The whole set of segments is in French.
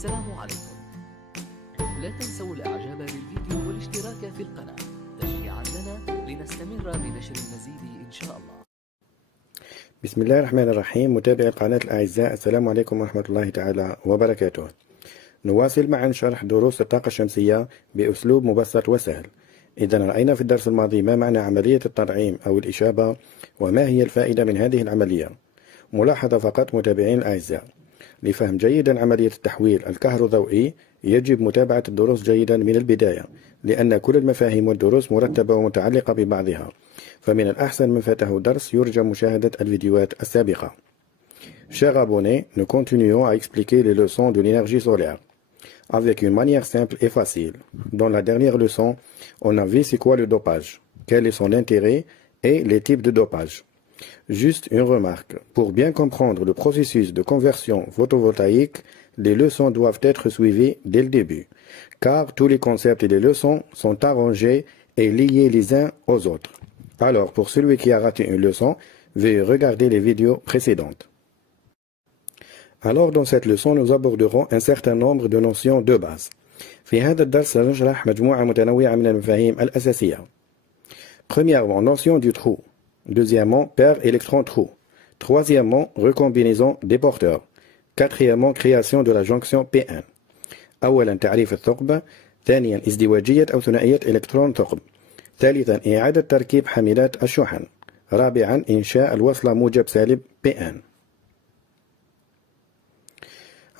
السلام عليكم. لا تنسوا الاعجاب بالفيديو والاشتراك في القناة تشجيعا لنا لنستمر بنشر المزيد ان شاء الله. بسم الله الرحمن الرحيم. متابعي القناة الأعزاء، السلام عليكم ورحمة الله تعالى وبركاته. نواصل معا شرح دروس الطاقة الشمسية بأسلوب مبسط وسهل. إذا رأينا في الدرس الماضي ما معنى عملية التطعيم أو الإشابة وما هي الفائدة من هذه العملية. ملاحظة فقط متابعين الأعزاء: لفهم جيدا عملية التحويل الكهروضوئي يجب متابعة الدروس جيدا من البداية، لأن كل المفاهيم والدروس مرتبة ومتعلقة ببعضها، فمن الأحسن من فاته درس يرجى مشاهدة الفيديوهات السابقة. Chers abonnés, nous continuons à expliquer les leçons de l'énergie solaire avec une manière simple et facile. Dans la dernière leçon, on a vu c'est quoi le dopage, quel est son intérêt et les types de dopage. Juste une remarque: pour bien comprendre le processus de conversion photovoltaïque, les leçons doivent être suivies dès le début, car tous les concepts et les leçons sont arrangés et liés les uns aux autres. Alors, pour celui qui a raté une leçon, veuillez regarder les vidéos précédentes. Alors, dans cette leçon, nous aborderons un certain nombre de notions de base. في هذا الدرس سنشرح مجموعة متنوعة من المفاهيم الأساسية. Premièrement, notion du trou. Deuxièmement, paire électron-trou. Troisièmement, recombinaison des porteurs. Quatrièmement, création de la jonction P1. أولا تعريف الثقب. ثانيا ازدواجية أو ثنائية إلكترون ثقب. ثالثا إعادة تركيب حاملات الشحن. رابعا إنشاء الوصلة موجب سالب P1.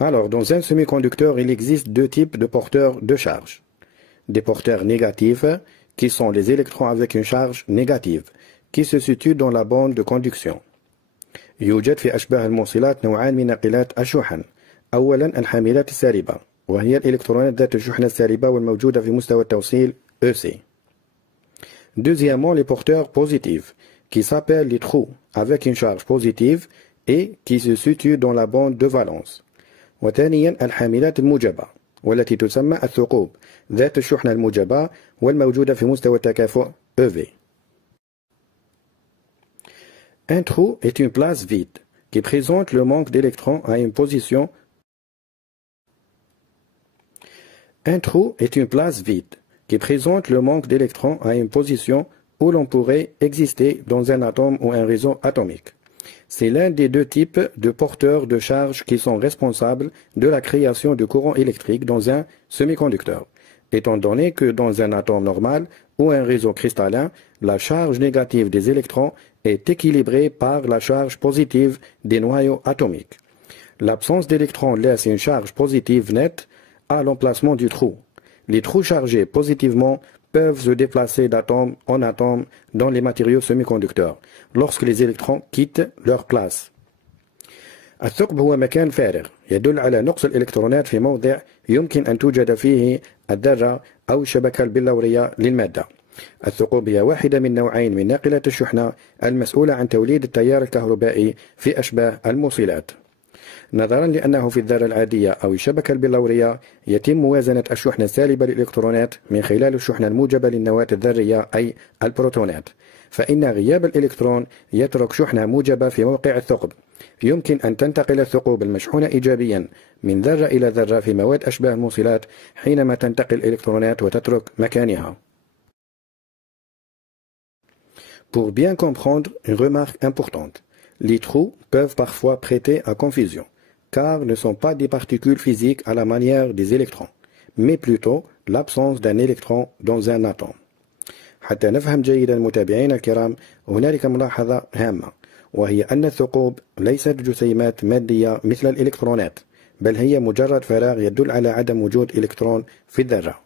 Alors, dans un semi-conducteur, il existe deux types de porteurs de charge. Des porteurs négatifs, qui sont les électrons avec une charge négative, qui se situent dans la bande de conduction. يوجد في أشباه الموصلات نوعان من ناقلات الشحن. أولا الحاملات السالبة، وهي الإلكترونات ذات الشحنة السالبة والموجودة في مستوى التوصيل EC. Deuxièmement, les porteurs positifs, qui s'appellent les trous, avec une charge positive et qui se situent dans la bande de valence. وثانيا الحاملات الموجبة، والتي تسمى الثقوب ذات الشحنة الموجبة والموجودة في مستوى التكافؤ EV. Un trou est une place vide qui présente le manque d'électrons à une position. Un trou est une place vide qui présente le manque d'électrons à une position où l'on pourrait exister dans un atome ou un réseau atomique. C'est l'un des deux types de porteurs de charge qui sont responsables de la création de courant électrique dans un semi-conducteur, étant donné que dans un atome normal ou un réseau cristallin, la charge négative des électrons est équilibrée par la charge positive des noyaux atomiques. L'absence d'électrons laisse une charge positive nette à l'emplacement du trou. Les trous chargés positivement peuvent se déplacer d'atome en atome dans les matériaux semi-conducteurs lorsque les électrons quittent leur place. الثقب هو مكان فارغ يدل على نقص الإلكترونات في موضع يمكن أن توجد فيه الذرة أو الشبكة البلورية للمادة. الثقوب هي واحدة من نوعين من ناقلات الشحنة المسؤولة عن توليد التيار الكهربائي في أشباه الموصلات. نظرا لأنه في الذرة العادية أو الشبكة البلورية يتم موازنة الشحنة السالبة للإلكترونات من خلال الشحنة الموجبة للنواة الذرية أي البروتونات، فإن غياب الإلكترون يترك شحنة موجبة في موقع الثقب. يمكن أن تنتقل الثقوب المشحونة إيجابيا من ذرة إلى ذرة في مواد أشباه الموصلات حينما تنتقل الإلكترونات وتترك مكانها. Pour bien comprendre une remarque importante, les trous peuvent parfois prêter à confusion, car ne sont pas des particules physiques à la manière des électrons, mais plutôt l'absence d'un électron dans un atome. حتى نفهم جيدا متابعينا الكرام، هنالك ملاحظة هامة، وهي أن الثقوب ليست جسيمات مادية مثل الإلكترونات، بل هي مجرد فراغ يدل على عدم وجود إلكترون في الذرة.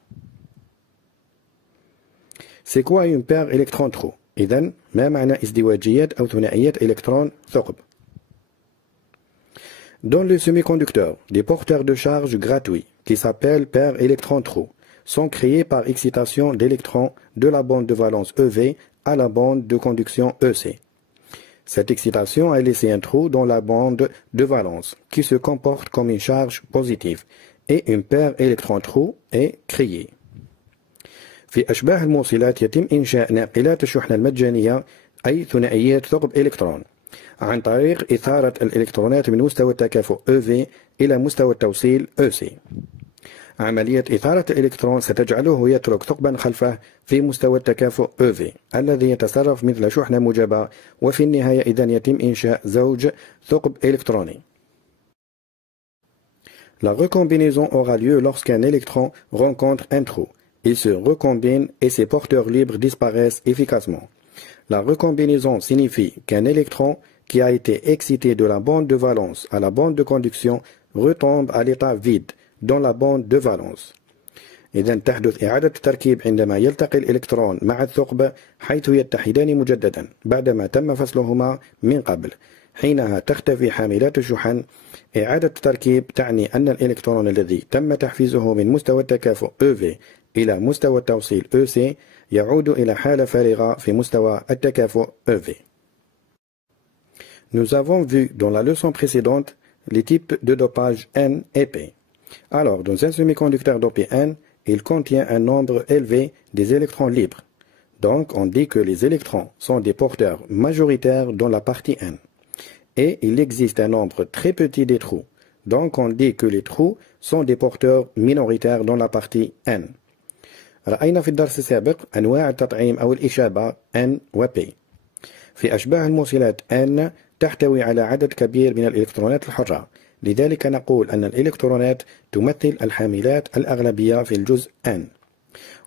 C'est quoi une paire électron-trou؟ إذن ما معنى ازدواجية أو ثنائية إلكترون ثقب؟ Dans le semi-conducteur, des porteurs de charge gratuits, qui s'appellent paires électron-trou, sont créés par excitation d'électrons de la bande de valence EV à la bande de conduction EC. Cette excitation a laissé un trou dans la bande de valence, qui se comporte comme une charge positive, et une paire électron-trou est créée. في أشباه الموصلات يتم إنشاء ناقلات الشحنة المجانية أي ثنائيات ثقب إلكترون. عن طريق إثارة الإلكترونات من مستوى التكافؤ EV إلى مستوى التوصيل EC. عملية إثارة الإلكترون ستجعله يترك ثقبا خلفه في مستوى التكافؤ EV الذي يتصرف مثل شحنة موجبة، وفي النهاية إذن يتم إنشاء زوج ثقب إلكتروني. La recombinaison aura lieu lorsqu'un électron rencontre un trou. Il se recombine et ses porteurs libres disparaissent efficacement. La recombinaison signifie qu'un électron qui a été excité de la bande de valence à la bande de conduction retombe à l'état vide dans la bande de valence. إذن تحدث إعادة التركيب عندما يلتقي الإلكترون مع الثقب حيث يتحدان مجددا بعدما تم فصلهما من قبل. حينها تختفي حاملات الشحن. إعادة التركيب تعني أن الإلكترون الذي تم تحفيزه من مستوى التكافؤ EV إلى مستوى التوصيل EC يعود إلى حالة فارغة في مستوى التكافؤ EV. Nous avons vu dans la leçon précédente les types de dopage N et P. Alors, dans un semi-conducteur dopé N, il contient un nombre élevé des électrons libres. Donc, on dit que les électrons sont des porteurs majoritaires dans la partie N. Et il existe un nombre très petit des trous. Donc, on dit que les trous sont des porteurs minoritaires dans la partie N. رأينا في الدرس السابق أنواع التطعيم أو الإشابة N و P. في أشباه الموصلات N تحتوي على عدد كبير من الإلكترونات الحرة، لذلك نقول أن الإلكترونات تمثل الحاملات الأغلبية في الجزء N.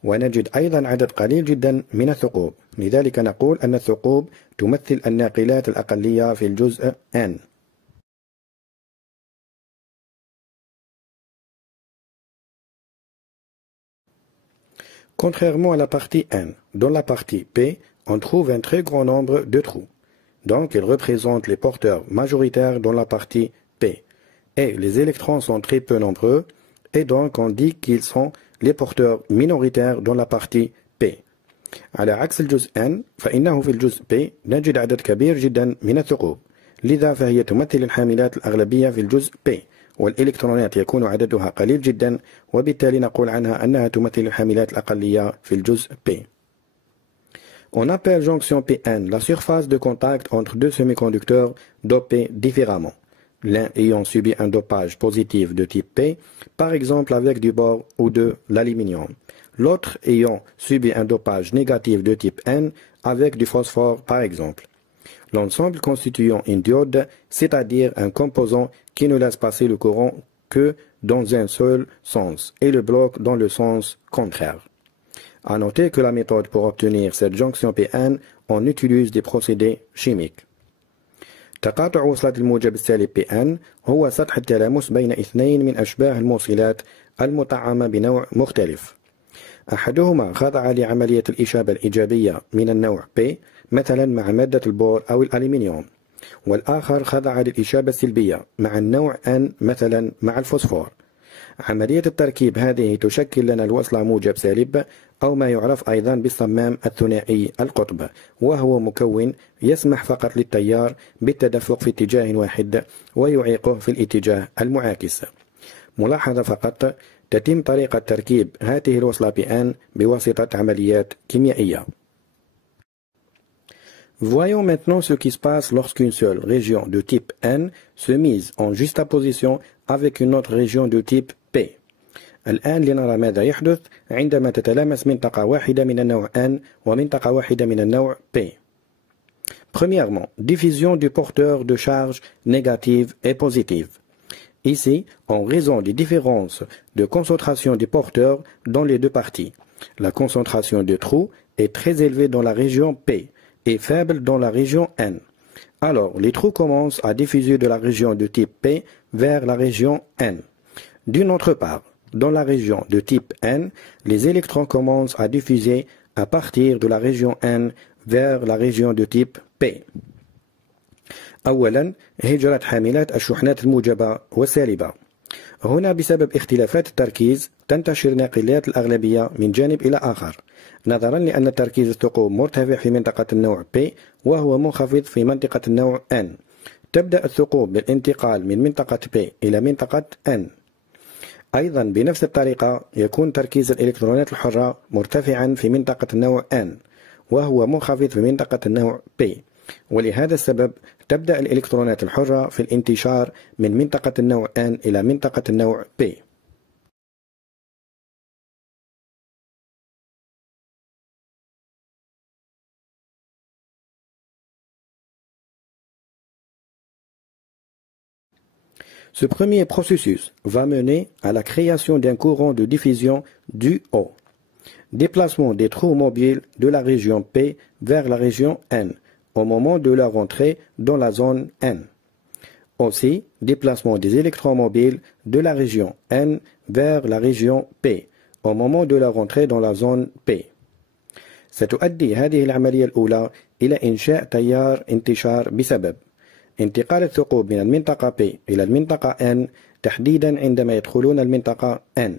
ونجد أيضا عدد قليل جدا من الثقوب، لذلك نقول أن الثقوب تمثل الناقلات الأقلية في الجزء N. Contrairement à la partie N, dans la partie P, on trouve un très grand nombre de trous. Donc, ils représentent les porteurs majoritaires dans la partie P. Et les électrons sont très peu nombreux, et donc on dit qu'ils sont les porteurs minoritaires dans la partie P. على عكس الجزء N، فإنه في الجزء P نجد عدد كبير جدا من الثقوب، لذا فهي تمثل الحاملات الأغلبية في الجزء P، والإلكترونات يكون عددها قليل جدا، وبالتالي نقول عنها أنها تمثل الحاملات الأقلية في الجزء P. On appelle jonction Pn la surface de contact entre deux semi-conducteurs dopés différemment, l'un ayant subi un dopage positif de type P, par exemple avec du bore ou de l'aluminium, l'autre ayant subi un dopage négatif de type N avec du phosphore par exemple. L'ensemble constituant une diode, c'est-à-dire un composant qui ne laisse passer le courant que dans un seul sens et le bloque dans le sens contraire. À noter que la méthode pour obtenir cette jonction Pn, on utilise des procédés chimiques. تقاطع وصلة الموجب السالب Pn هو سطح التلامس بين اثنين من أشباه الموصلات المطعمة بنوع مختلف. أحدهما خضع لعملية الإشابة الإيجابية من النوع P مثلا مع مادة البور أو الألمنيوم، والآخر خضع للإشابة السلبية مع النوع N مثلا مع الفوسفور. عملية التركيب هذه تشكل لنا الوصلة موجب سالب أو ما يعرف أيضا بالصمام الثنائي القطب، وهو مكون يسمح فقط للتيار بالتدفق في اتجاه واحد ويعيقه في الاتجاه المعاكس. ملاحظة فقط، تتم طريقة تركيب هذه الوصلة Pn بواسطة عمليات كيميائية. Voyons maintenant ce qui se passe lorsqu'une seule région de type N se mise en juxtaposition avec une autre région de type P. الآن لنرى ماذا يحدث عندما تتلامس منطقة واحدة من النوع N ومنطقة واحدة من النوع P. Premièrement, diffusion du porteur de charge négative et positive. Ici, en raison des différences de concentration des porteurs dans les deux parties, la concentration de trous est très élevée dans la région P et faible dans la région N. Alors, les trous commencent à diffuser de la région de type P vers la région N. D'une autre part, dans la région de type N, les électrons commencent à diffuser à partir de la région N vers la région de type P. أولا، هجرة حاملات الشحنات الموجبة والسالبة. هنا بسبب اختلافات التركيز تنتشر ناقلات الأغلبية من جانب إلى آخر، نظرا لأن تركيز الثقوب مرتفع في منطقة النوع P وهو منخفض في منطقة النوع N. تبدأ الثقوب بالانتقال من منطقة P إلى منطقة N. أيضا بنفس الطريقة يكون تركيز الإلكترونات الحرة مرتفعا في منطقة النوع N وهو منخفض في منطقة النوع P، ولهذا السبب تبدأ الإلكترونات الحرة في الانتشار من منطقة النوع N إلى منطقة النوع P. Ce premier processus va mener à la création d'un courant de diffusion du haut. Déplacement des trous mobiles de la région P vers la région N au moment de leur entrée dans la zone N. Aussi, déplacement des électrons mobiles de la région N vers la région P au moment de leur entrée dans la zone P. ستؤدي هذه العملية الأولى إلى إنشاء تيار انتشار بسبب انتقال الثقوب من المنطقة P إلى المنطقة N تحديدا عندما يدخلون المنطقة N.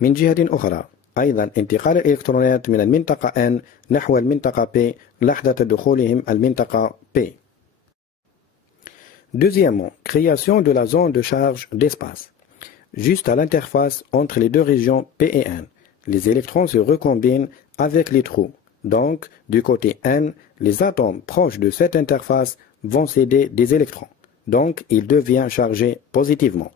من جهة أخرى أيضا انتقال الإلكترونات من المنطقة N نحو المنطقة P لحظة دخولهم المنطقة P. Deuxièmement, création de la zone de charge d'espace. Juste à l'interface entre les deux régions P et N, les électrons se recombinent avec les trous. Donc, du côté N, les atomes proches de cette interface vont céder des électrons. Donc, il devient chargé positivement.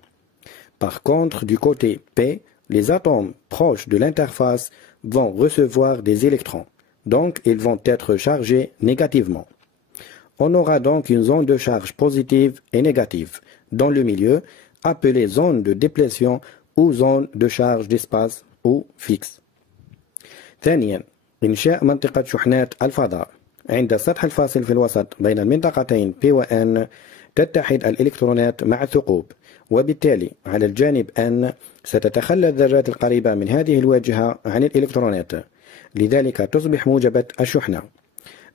Par contre, du côté P, les atomes proches de l'interface vont recevoir des électrons. Donc, ils vont être chargés négativement. On aura donc une zone de charge positive et négative dans le milieu, appelée zone de déplétion ou zone de charge d'espace ou fixe. ثانيا، إنشاء منطقة شحنات الفضاء. عند السطح الفاصل في الوسط بين المنطقتين P و N تتحد الإلكترونات مع الثقوب، وبالتالي على الجانب N ستتخلى الذرات القريبة من هذه الواجهة عن الإلكترونات، لذلك تصبح موجبة الشحنة.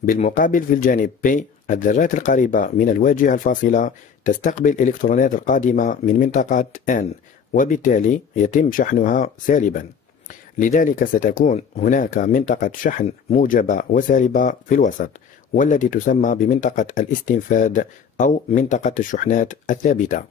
بالمقابل في الجانب P الذرات القريبة من الواجهة الفاصلة تستقبل الإلكترونات القادمة من منطقة N، وبالتالي يتم شحنها سالبا. لذلك ستكون هناك منطقة شحن موجبة وسالبة في الوسط، والتي تسمى بمنطقة الاستنفاد أو منطقة الشحنات الثابتة.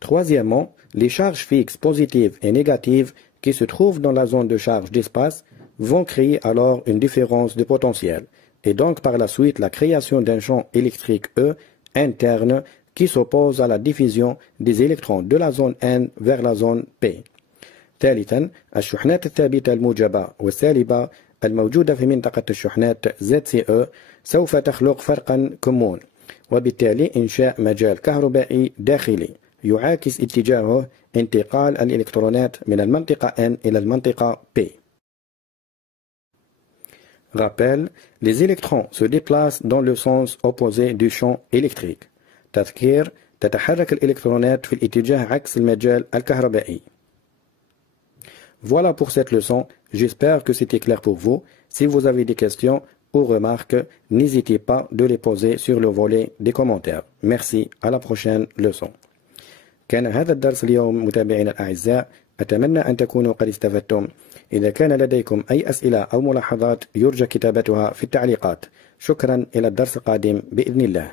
Troisièmement, les charges fixes positives et négatives qui se trouvent dans la zone de charge d'espace vont créer alors une différence de potentiel, et donc par la suite la création d'un champ électrique E interne qui s'oppose à la diffusion des électrons de la zone N vers la zone P. ثالثا، الشحنات الثابتة الموجبة والسالبة الموجودة في منطقة الشحنات ZCE سوف تخلق فرقا كمون، وبالتالي إنشاء مجال كهربائي داخلي يعاكس اتجاهه انتقال الإلكترونات من المنطقة N إلى المنطقة P. Rappel, les électrons se déplacent dans le sens opposé du champ électrique. تذكير، تتحرك الإلكترونات في الاتجاه عكس المجال الكهربائي. Voilà pour cette leçon, j'espère que c'était clair pour vous. Si vous avez des questions ou remarques, n'hésitez pas de les poser sur le volet des commentaires. Merci, à la prochaine leçon. كان هذا الدرس اليوم متابعينا الأعزاء، أتمنى أن تكونوا قد استفدتم. إذا كان لديكم أي أسئلة أو ملاحظات يرجى كتابتها في التعليقات. شكرا، إلى الدرس القادم بإذن الله.